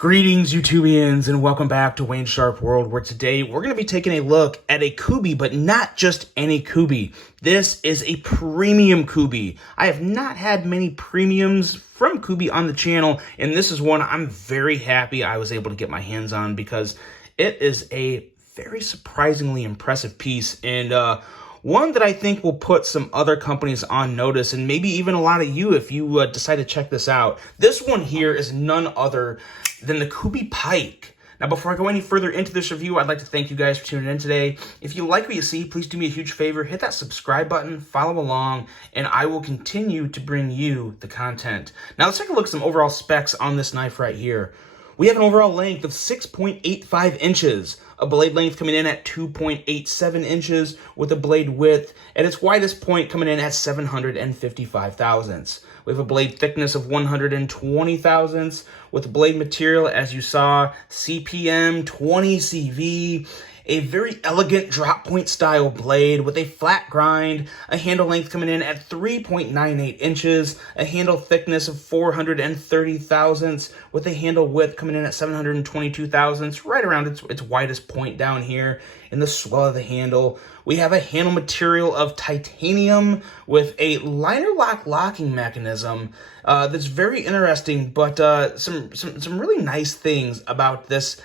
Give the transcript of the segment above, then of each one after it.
Greetings, YouTubians, and welcome back to Wayne Sharp World, where today we're going to be taking a look at a Kubey, but not just any Kubey. This is a premium Kubey. I have not had many premiums from Kubey on the channel, and this is one I'm very happy I was able to get my hands on because it is a very surprisingly impressive piece, and one that I think will put some other companies on notice, and maybe even a lot of you if you decide to check this out. This one here is none other than the Kubey Pike. Now, before I go any further into this review, I'd like to thank you guys for tuning in today. If you like what you see, please do me a huge favor. Hit that subscribe button, follow along, and I will continue to bring you the content. Now, let's take a look at some overall specs on this knife right here. We have an overall length of 6.85 inches, a blade length coming in at 2.87 inches, with a blade width at its widest point coming in at 755 thousandths. We have a blade thickness of 120 thousandths, with the blade material, as you saw, CPM 20 CV, a very elegant drop point style blade with a flat grind, a handle length coming in at 3.98 inches, a handle thickness of 430 thousandths, with a handle width coming in at 722 thousandths, right around its widest point down here in the swell of the handle. We have a handle material of titanium with a liner lock locking mechanism that's very interesting, but some really nice things about this,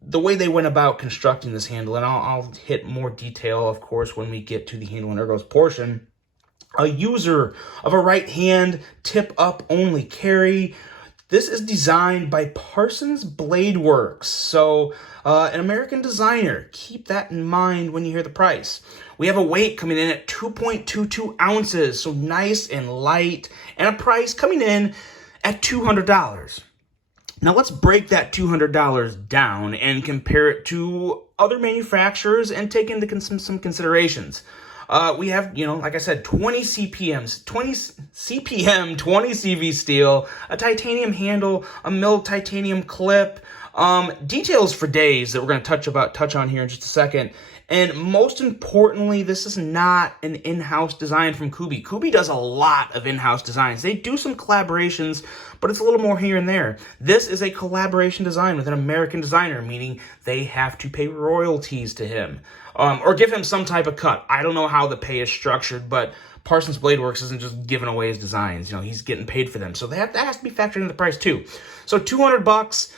the way they went about constructing this handle, and I'll hit more detail, of course, when we get to the handle and ergos portion. A user of a right hand tip up only carry. This is designed by Parsons Blade Works, so an American designer. Keep that in mind when you hear the price. We have a weight coming in at 2.22 ounces, so nice and light, and a price coming in at $200. Now let's break that $200 down and compare it to other manufacturers and take into some considerations. We have, like I said, 20 CPMs, 20 CPM, 20 CV steel, a titanium handle, a milled titanium clip, details for days that we're going to touch on here in just a second. And most importantly, this is not an in-house design from Kubey. Kubey does a lot of in-house designs. They do some collaborations, but it's a little more here and there. This is a collaboration design with an American designer, meaning they have to pay royalties to him, or give him some type of cut. I don't know how the pay is structured, but Parsons Blade Works isn't just giving away his designs. He's getting paid for them. So that has to be factored into the price too. So $200,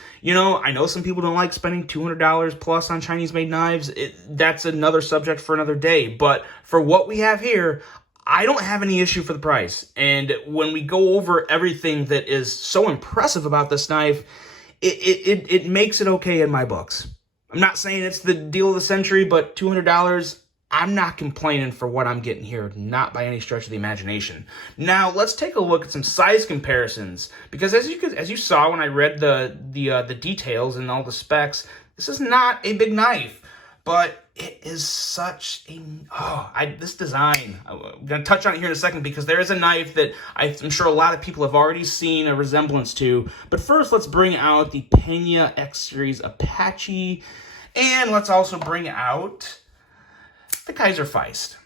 I know some people don't like spending $200 plus on Chinese-made knives. That's another subject for another day. But for what we have here, I don't have any issue for the price. And when we go over everything that is so impressive about this knife, it makes it okay in my books. I'm not saying it's the deal of the century, but $200, I'm not complaining for what I'm getting here, not by any stretch of the imagination. Now, let's take a look at some size comparisons, because as you saw when I read the details and all the specs, this is not a big knife, but it is such a this design. I'm going to touch on it here in a second because there is a knife that I'm sure a lot of people have already seen a resemblance to. But first, let's bring out the Pena X Series Apache, and let's also bring out the Kaiser Feist.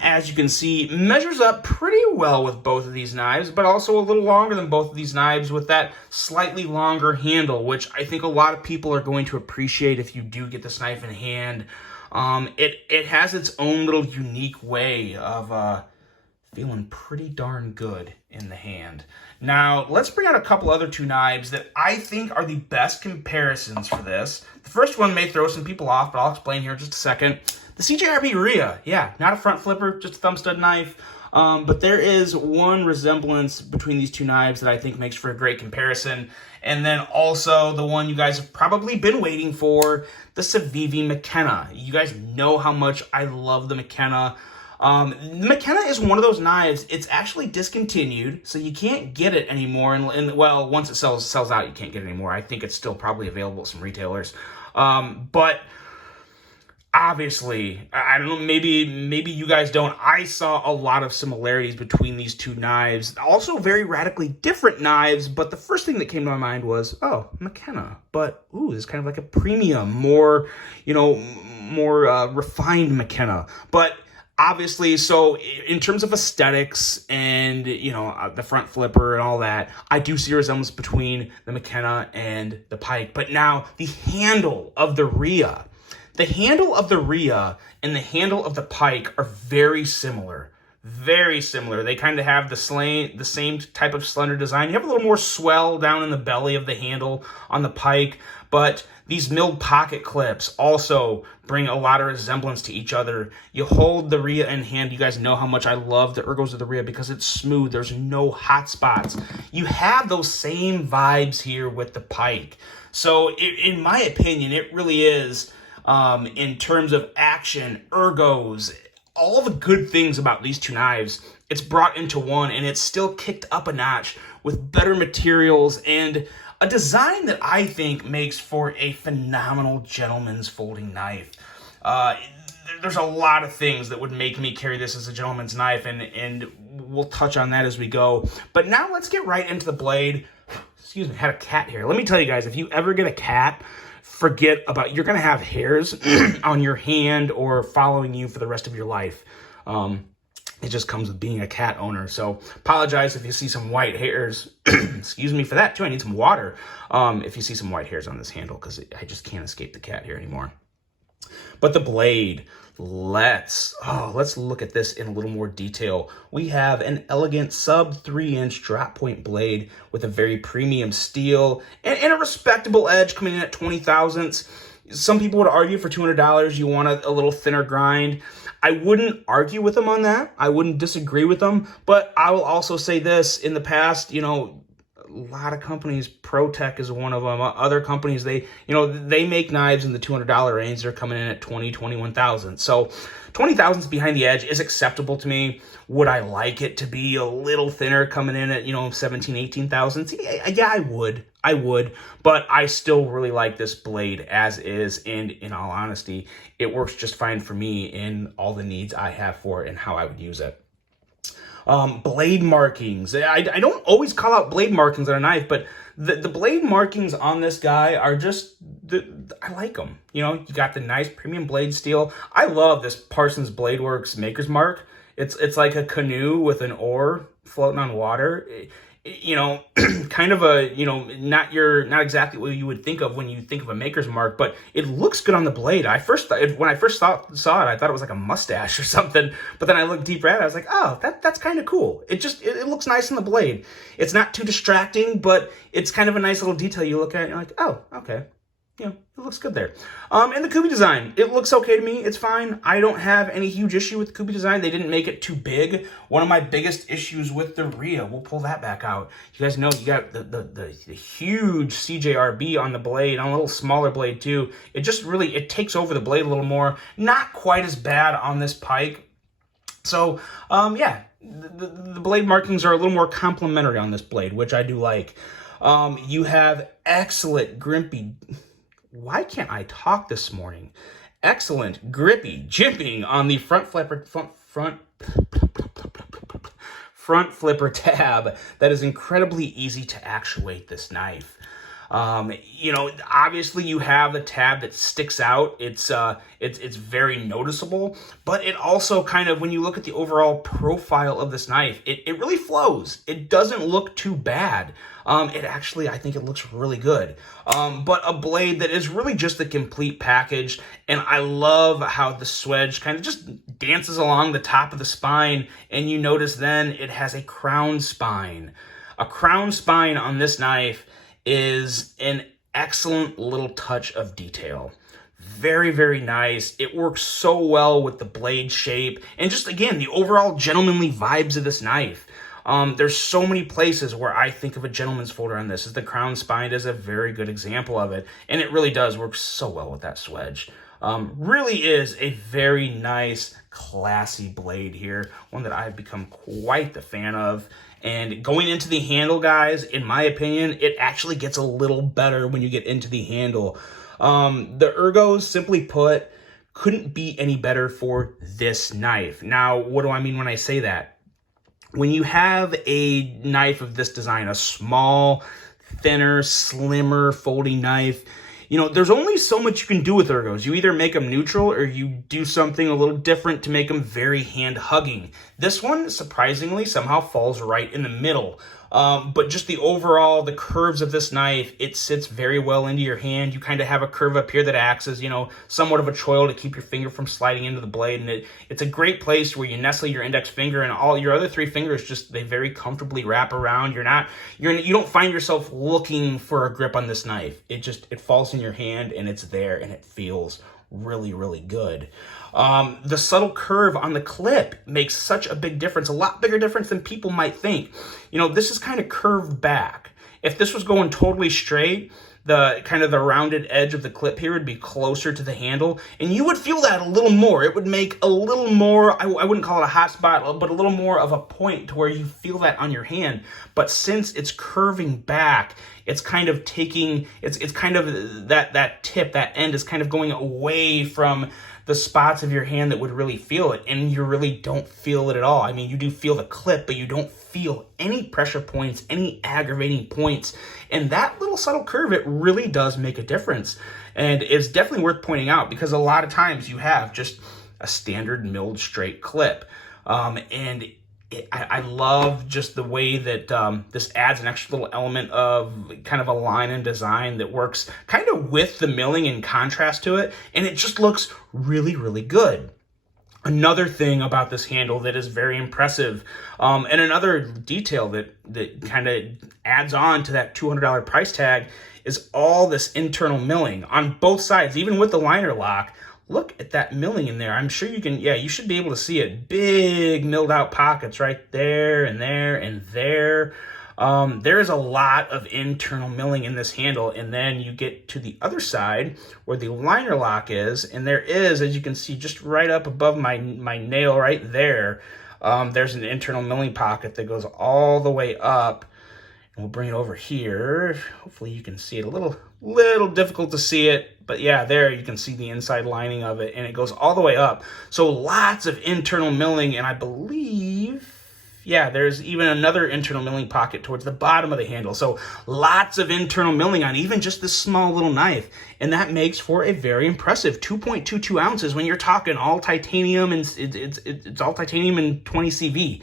As you can see, measures up pretty well with both of these knives, but also a little longer than both of these knives with that slightly longer handle, which I think a lot of people are going to appreciate if you do get this knife in hand. It has its own little unique way of feeling pretty darn good in the hand. Now, let's bring out a couple other two knives that I think are the best comparisons for this. The first one may throw some people off, but I'll explain here in just a second. The CJRB Rhea, yeah, not a front flipper, just a thumb stud knife. But there is one resemblance between these two knives that I think makes for a great comparison. And then also the one you guys have probably been waiting for, the Civivi McKenna. You guys know how much I love the McKenna. The McKenna is one of those knives, it's actually discontinued, so you can't get it anymore. And well, once it sells out, you can't get it anymore. I think it's still probably available at some retailers. But obviously, I don't know, maybe you guys don't. I saw a lot of similarities between these two knives. Also very radically different knives, but the first thing that came to my mind was, oh, McKenna. But, ooh, this is kind of like a premium, more refined McKenna. But Obviously, so in terms of aesthetics and, you know, the front flipper and all that, I do see a resemblance between the McKenna and the Pike. But now the handle of the Rhea, and the handle of the Pike are very similar. Very similar. They kind of have the same type of slender design. You have a little more swell down in the belly of the handle on the Pike, but these milled pocket clips also bring a lot of resemblance to each other. You hold the Rhea in hand. You guys know how much I love the ergos of the Rhea because it's smooth. There's no hot spots. You have those same vibes here with the Pike. So in my opinion, it really is, in terms of action, ergos, all the good things about these two knives, it's brought into one, and it's still kicked up a notch with better materials and a design that I think makes for a phenomenal gentleman's folding knife. There's a lot of things that would make me carry this as a gentleman's knife, and we'll touch on that as we go. But now let's get right into the blade. Excuse me, I had a cat here. Let me tell you guys, if you ever get a cat, forget about, you're going to have hairs on your hand or following you for the rest of your life. It just comes with being a cat owner. So apologize if you see some white hairs. Excuse me for that too. I need some water. If you see some white hairs on this handle, because I just can't escape the cat here anymore. But the blade, let's look at this in a little more detail. We have an elegant sub 3-inch drop point blade with a very premium steel and a respectable edge coming in at 20 thousandths. Some people would argue for $200 you want a little thinner grind. I wouldn't argue with them on that. I wouldn't disagree with them, but I will also say this: in the past, you know, a lot of companies, ProTech is one of them. Other companies, they make knives in the $200 range. They're coming in at 20, 21,000. So 20,000 behind the edge is acceptable to me. Would I like it to be a little thinner, coming in at, 17, 18,000? Yeah, I would, but I still really like this blade as is, and in all honesty, it works just fine for me in all the needs I have for it and how I would use it. Blade markings. I don't always call out blade markings on a knife, but the blade markings on this guy are just, I like them. You got the nice premium blade steel. I love this Parsons Blade Works Maker's Mark. It's like a canoe with an oar floating on water. Kind of a, not exactly what you would think of when you think of a Maker's Mark, but it looks good on the blade. When I first saw it, I thought it was like a mustache or something, but then I looked deeper at it, I was like, oh, that's kind of cool. It looks nice on the blade. It's not too distracting, but it's kind of a nice little detail. You look at it and you're like, oh, okay. It looks good there. And the Kubey design, it looks okay to me. It's fine. I don't have any huge issue with the Kubey design. They didn't make it too big. One of my biggest issues with the Rhea, we'll pull that back out. You guys know you got the huge CJRB on the blade, on a little smaller blade too. It just really, it takes over the blade a little more. Not quite as bad on this Pike. So, yeah, the blade markings are a little more complementary on this blade, which I do like. You have excellent grippy. Why can't I talk this morning? Excellent grippy jimping on the front flipper tab that is incredibly easy to actuate this knife. Obviously you have the tab that sticks out. It's very noticeable, but it also kind of, when you look at the overall profile of this knife, it really flows. It doesn't look too bad. It actually, I think it looks really good. But a blade that is really just the complete package, and I love how the swedge kind of just dances along the top of the spine, and you notice then it has a crown spine. A crown spine on this knife is an excellent little touch of detail. Very, very nice. It works so well with the blade shape and just, again, the overall gentlemanly vibes of this knife. There's so many places where I think of a gentleman's folder on this. The crown spine is a very good example of it, and it really does work so well with that swedge. Really is a very nice, classy blade here, one that I've become quite the fan of. And going into the handle, guys, in my opinion, it actually gets a little better when you get into the handle. The ergos, simply put, couldn't be any better for this knife. Now, what do I mean when I say that? When you have a knife of this design, a small, thinner, slimmer folding knife, You know, there's only so much you can do with ergos. You either make them neutral or you do something a little different to make them very hand-hugging. This one, surprisingly, somehow falls right in the middle. But just the curves of this knife, it sits very well into your hand. You kind of have a curve up here that acts as, you know, somewhat of a choil to keep your finger from sliding into the blade. And it's a great place where you nestle your index finger, and all your other 3 fingers just, they very comfortably wrap around. You don't find yourself looking for a grip on this knife. It falls in your hand and it's there, and it feels really, really good. The subtle curve on the clip makes such a big difference, a lot bigger difference than people might think. You know, this is kind of curved back. If this was going totally straight, the kind of the rounded edge of the clip here would be closer to the handle, and you would feel that a little more. It would make a little more, I wouldn't call it a hot spot, but a little more of a point to where you feel that on your hand. But since it's curving back, it's kind of taking, it's kind of that tip, that end is kind of going away from the spots of your hand that would really feel it, and you really don't feel it at all. I mean, you do feel the clip, but you don't feel any pressure points, any aggravating points. And that little subtle curve, it really does make a difference. And it's definitely worth pointing out, because a lot of times you have just a standard milled straight clip. I love just the way that this adds an extra little element of kind of a line and design that works kind of with the milling in contrast to it, and it just looks really, really good. Another thing about this handle that is very impressive, and another detail that kind of adds on to that $200 price tag, is all this internal milling on both sides, even with the liner lock. Look at that milling in there. I'm sure you can, you should be able to see it. Big milled out pockets right there and there and there. There's a lot of internal milling in this handle, and then you get to the other side where the liner lock is, and there is, as you can see, just right up above my nail right there, there's an internal milling pocket that goes all the way up. And we'll bring it over here. Hopefully you can see it. A little difficult to see it, but yeah, there you can see the inside lining of it, and it goes all the way up. So lots of internal milling, and I believe, there's even another internal milling pocket towards the bottom of the handle. So lots of internal milling on even just this small little knife, and that makes for a very impressive 2.22 ounces when you're talking all titanium, and it's all titanium and 20 CV.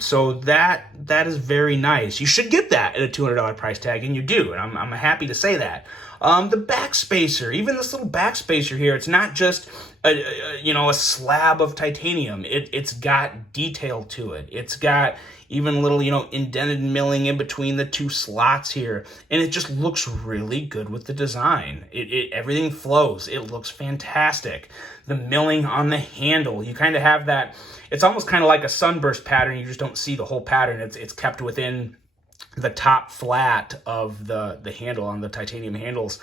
So that is very nice. You should get that at a $200 price tag, and you do, and I'm happy to say that. The back spacer, even this little back spacer here, it's not just a slab of titanium. It's got detail to it. It's got even little, indented milling in between the 2 slots here, and it just looks really good with the design. Everything flows. It looks fantastic. The milling on the handle, you kind of have that. It's almost kind of like a sunburst pattern. You just don't see the whole pattern. It's kept within the top flat of the handle on the titanium handles.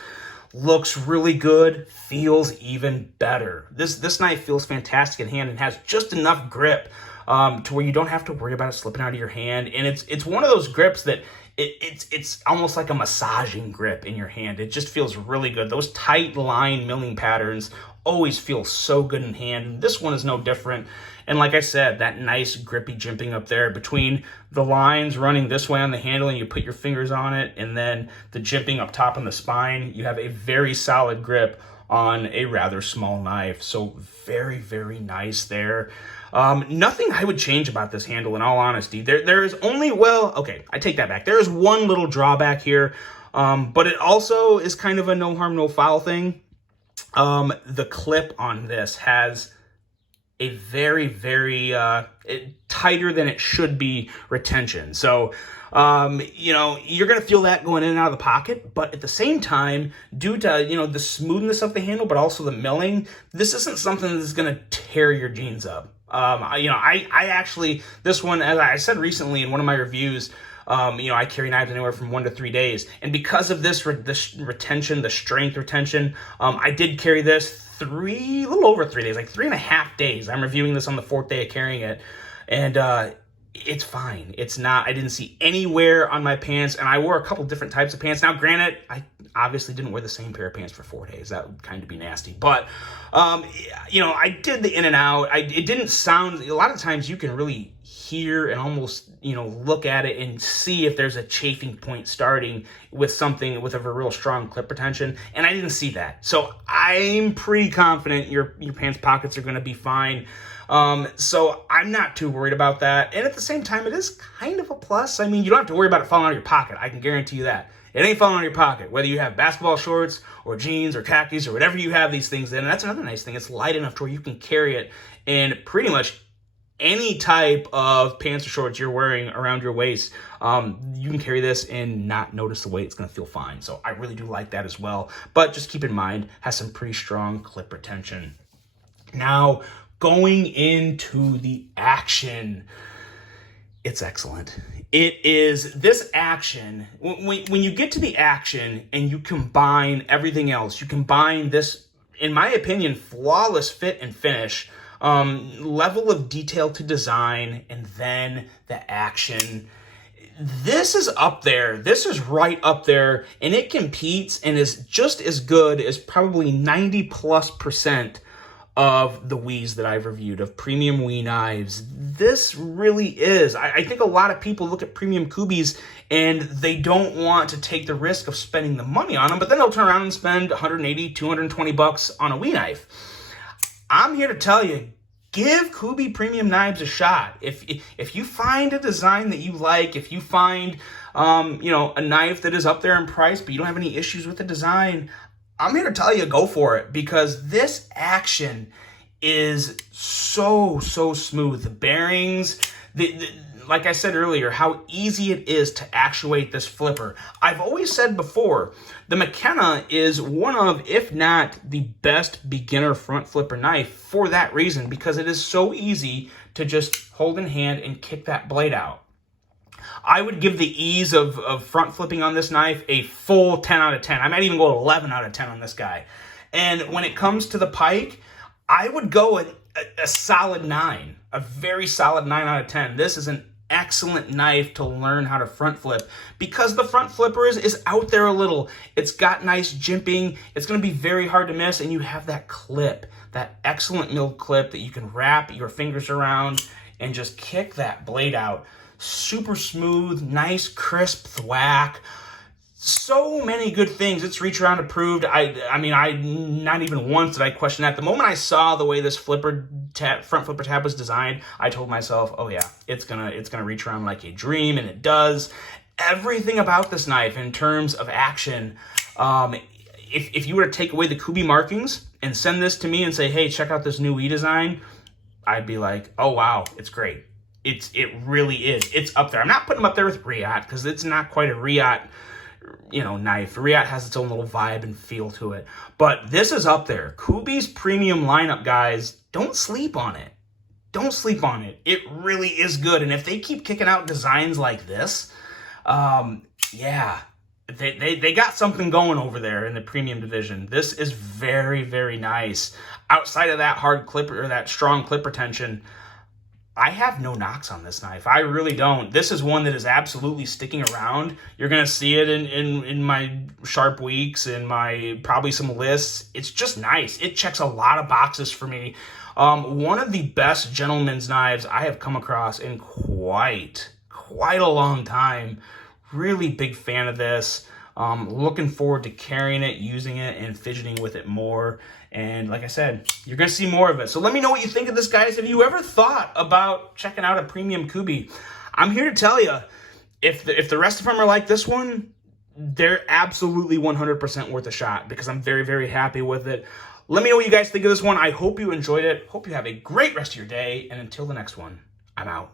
Looks really good, feels even better. This knife feels fantastic in hand and has just enough grip to where you don't have to worry about it slipping out of your hand. And it's one of those grips that it's almost like a massaging grip in your hand. It just feels really good. Those tight line milling patterns always feel so good in hand, and this one is no different. And like I said, that nice grippy jimping up there between the lines running this way on the handle, and you put your fingers on it, and then the jimping up top on the spine, you have a very solid grip on a rather small knife. So very, very nice there. Nothing I would change about this handle, in all honesty. There is only, I take that back. There is one little drawback here, but it also is kind of a no harm, no foul thing. The clip on this has a very, very tighter than it should be retention. So, you're going to feel that going in and out of the pocket, but at the same time, due to, the smoothness of the handle, but also the milling, this isn't something that's going to tear your jeans up. I actually, this one, as I said recently in one of my reviews, I carry knives anywhere from 1 to 3 days. And because of this retention, the strength retention, I did carry this a little over 3 days, like 3.5 days. I'm reviewing this on the 4th day of carrying it. And it's fine. It's not, I didn't see any wear on my pants, and I wore a couple different types of pants. Now, granted, I obviously didn't wear the same pair of pants for 4 days. That would kind of be nasty. But, you know, I did the in and out. It didn't sound, a lot of times you can really hear and almost, you know, look at it and see if there's a chafing point starting with something with a real strong clip retention, and I didn't see that. So I'm pretty confident your pants pockets are going to be fine. So I'm not too worried about that. And at the same time, it is kind of a plus. I mean, you don't have to worry about it falling out of your pocket. I can guarantee you that. It ain't falling out of your pocket, whether you have basketball shorts or jeans or khakis or whatever you have these things in. And that's another nice thing. It's light enough to where you can carry it in pretty much any type of pants or shorts you're wearing around your waist. You can carry this and not notice the weight. It's going to feel fine. So I really do like that as well. But just keep in mind, has some pretty strong clip retention. Now, going into the action, it's excellent. It is this action. When you get to the action and you combine everything else, you combine this, in my opinion, flawless fit and finish, level of detail to design, and then the action. This is up there. This is right up there, and it competes and is just as good as probably 90+% of the Wees that I've reviewed, of premium Wee knives. This really is. I think a lot of people look at premium Kubeys and they don't want to take the risk of spending the money on them, but then they'll turn around and spend 180, 220 bucks on a Wee knife. I'm here to tell you, give Kubey premium knives a shot. If you find a design that you like, if you find you know, a knife that is up there in price, but you don't have any issues with the design, I'm here to tell you, go for it, because this action is so smooth. The bearings, like I said earlier, how easy it is to actuate this flipper. I've always said before, the McKenna is one of, if not the best beginner front flipper knife for that reason, because it is so easy to just hold in hand and kick that blade out. I would give the ease of front flipping on this knife a full 10 out of 10. I might even go 11 out of 10 on this guy. And when it comes to the Pike, I would go a solid 9, a very solid 9 out of 10. This is an excellent knife to learn how to front flip, because the front flipper is out there a little. It's got nice jimping. It's going to be very hard to miss, and you have that clip, that excellent milled clip that you can wrap your fingers around and just kick that blade out. Super smooth, nice, crisp thwack. So many good things. It's reach around approved. I mean, not even once did I question that. The moment I saw the way this front flipper tab was designed, I told myself, oh yeah, it's gonna reach around like a dream, and it does. Everything about this knife in terms of action, if you were to take away the Kubey markings and send this to me and say, hey, check out this new Wee design, I'd be like, oh wow, it's great. It really is. It's up there. I'm not putting them up there with Riot, because it's not quite a Riot, you know, knife. Riot has its own little vibe and feel to it. But this is up there. Kubey's premium lineup, guys, don't sleep on it. Don't sleep on it. It really is good. And if they keep kicking out designs like this, yeah, they got something going over there in the premium division. This is very nice. Outside of that hard clip, or that strong clip retention, I have no knocks on this knife. I really don't. This is one that is absolutely sticking around. You're going to see it in my sharp weeks and my probably some lists. It's just nice. It checks a lot of boxes for me. One of the best gentleman's knives I have come across in quite a long time. Really big fan of this. Looking forward to carrying it, using it, and fidgeting with it more. And like I said, you're going to see more of it. So let me know what you think of this, guys. Have you ever thought about checking out a premium Kubey? I'm here to tell you, if the rest of them are like this one, they're absolutely 100% worth a shot, because I'm very happy with it. Let me know what you guys think of this one. I hope you enjoyed it. Hope you have a great rest of your day. And until the next one, I'm out.